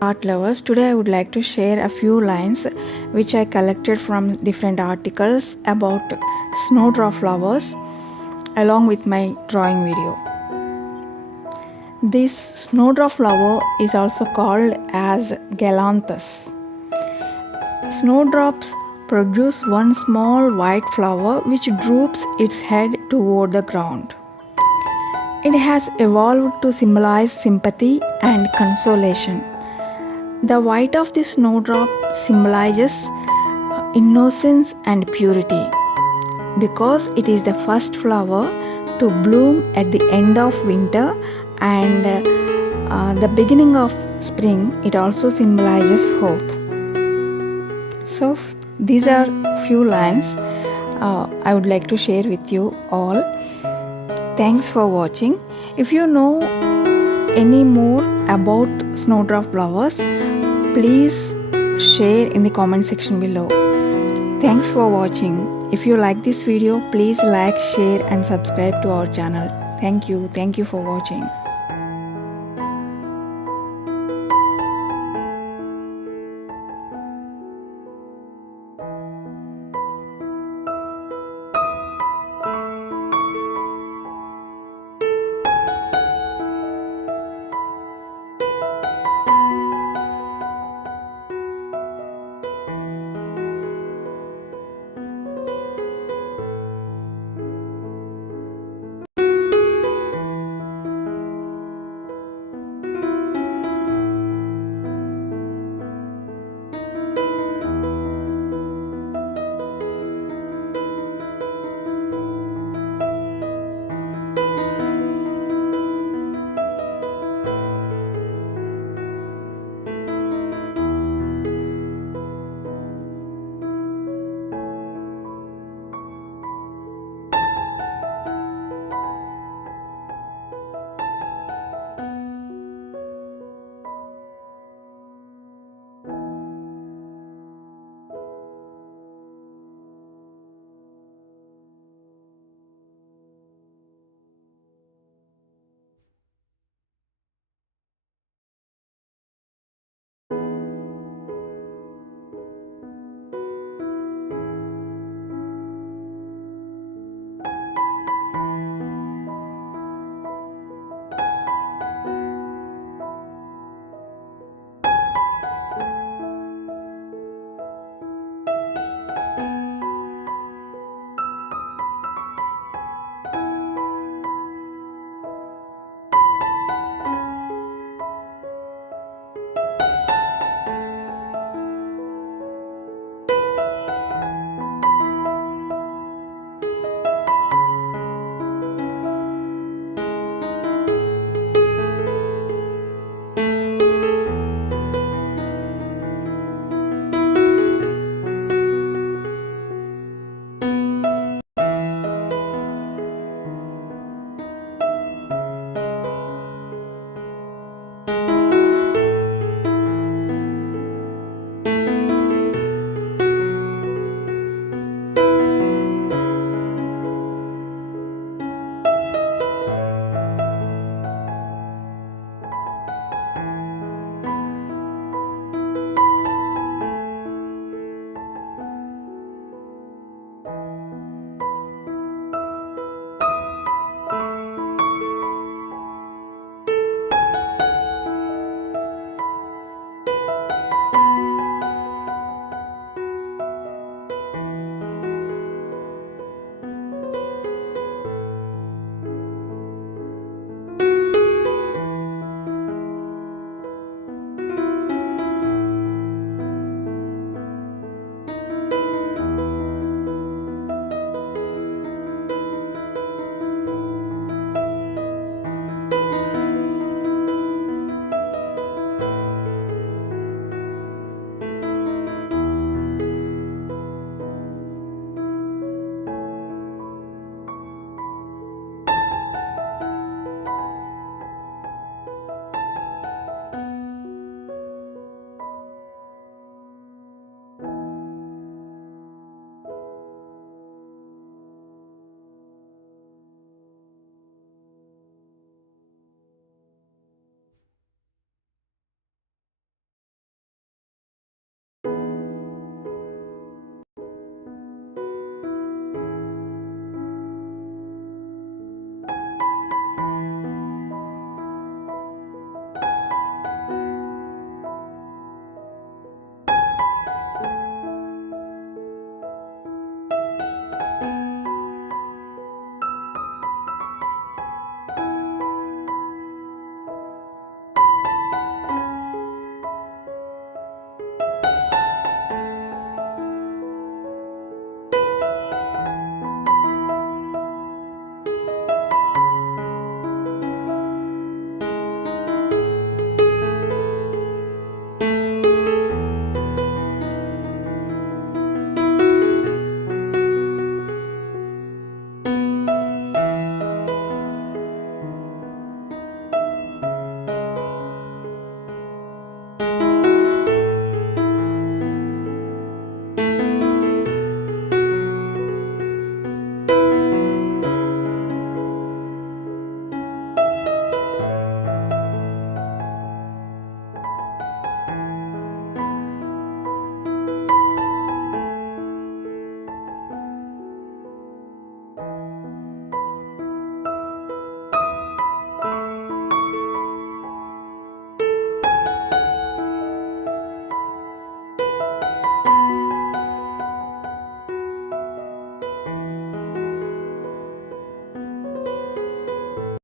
Art lovers, today I would like to share a few lines which I collected from different articles about snowdrop flowers along with my drawing video. This snowdrop flower is also called as galanthus. Snowdrops produce one small white flower which droops its head toward the ground. It has evolved to symbolize sympathy and consolation. The white of the snowdrop symbolizes innocence and purity. Because it is the first flower to bloom at the end of winter and the beginning of spring, it also symbolizes hope. So these are few lines I would like to share with you all. Thanks for watching. If you know any more about snowdrop flowers, please share in the comment section below. Thanks for watching. If you like this video, please like, share and subscribe to our channel. Thank you for watching.